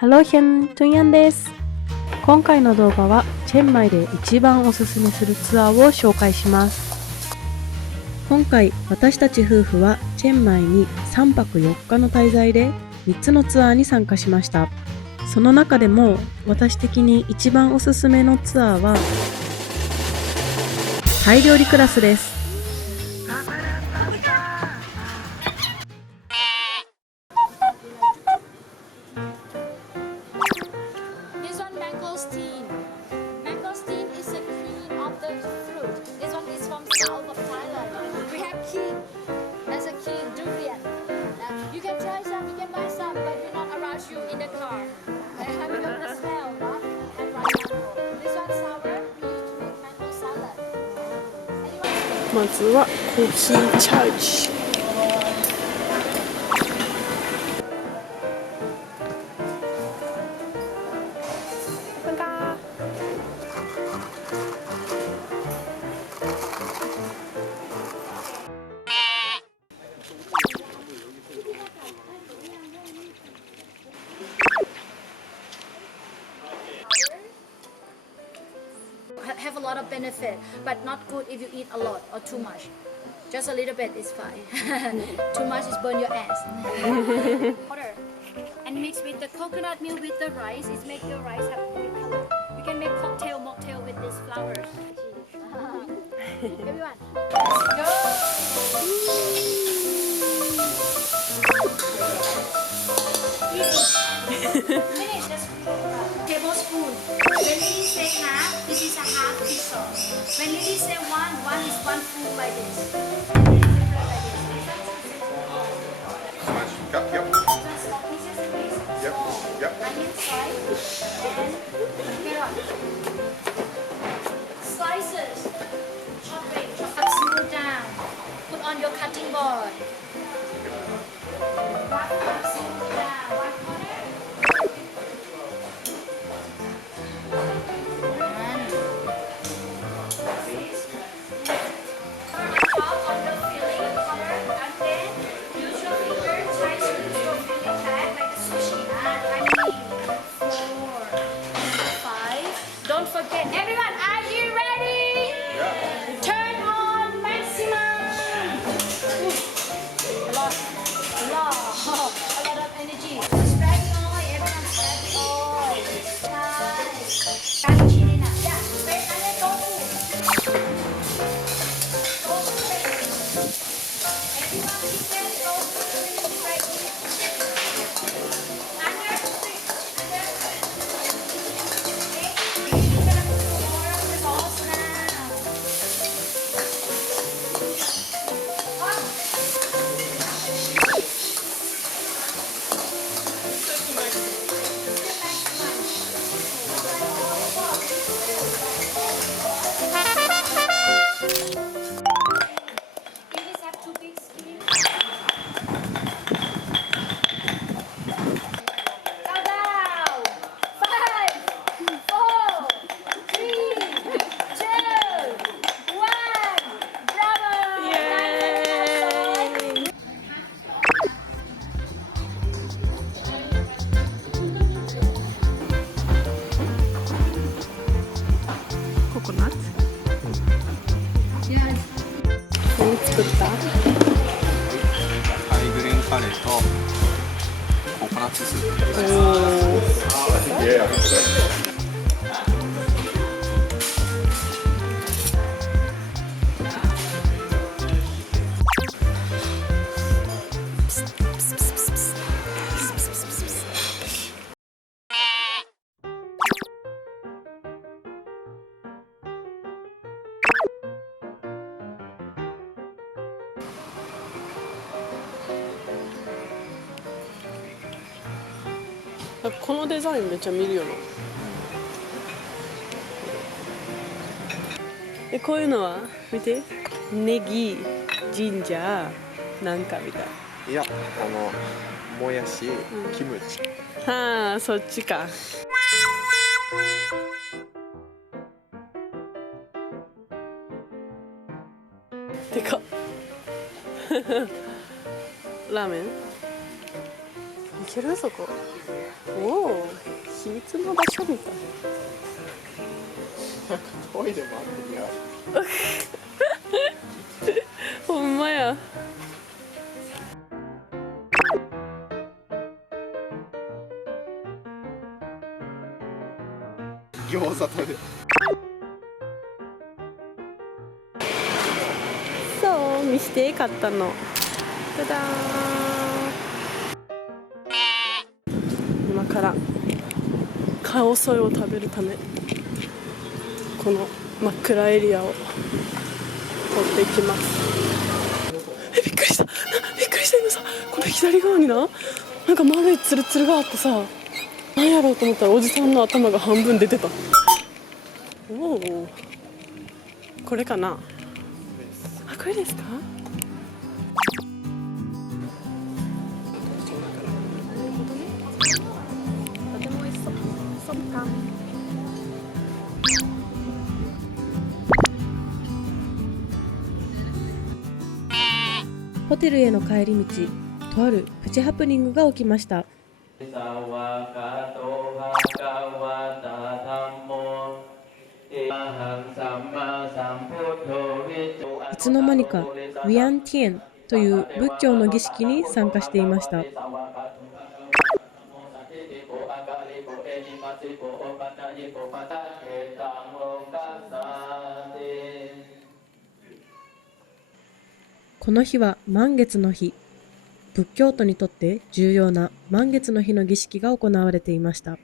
Hallöchen、とぅんやんです。今回の動画はチェンマイで一番おすすめするツアーを紹介します。今回私たち夫婦はチェンマイに3泊4日の滞在で3つのツアーに参加しました。その中でも私的に一番おすすめのツアーはタイ料理クラスです。まずはコーヒーチャージ。Have a lot of benefit, but not good if you eat a lot or too much. Just a little bit is fine. Too much is burn your ass. Water and mix with the coconut milk with the rice. It make your rice have good color. You can make cocktail, mocktail with these flowers. Everyone, let's go. Finish just tablespoon. When Lily say half, this is a half teaspoon. When Lily say one is one full like this. Yep. Onion slice and carrot. Slices. Chop smooth down. Put on your cutting board. Wrap smooth down. One corner.何作った？タイグリーンカレーとココナッツスープ。このデザインめっちゃ見るよな。こういうのは見て、ネギ、ジンジャーなんかみたい。いや、もやし、キムチ。はあ、そっちか。でかっ。ラーメンいけるそこ。おお、秘密の場所みたい。なんかトイレもあってるやほんまや。餃子食べる。そう見して買ったの。ただーん。今からカオソイを食べるためこの真っ暗エリアを通っていきます。びっくりした。びっくりした。今さこの左側になんか丸いツルツルがあってさ、なんやろうと思ったらおじさんの頭が半分出てた。おお、これかな。あ、これですか。とても美味しそう。ส้มตำホテルへの帰り道、とあるプチハプニングが起きました。いつの間にかウィアンティエンという仏教の儀式に参加していました。この日は満月の日。仏教徒にとって重要な満月の日の儀式が行われていました。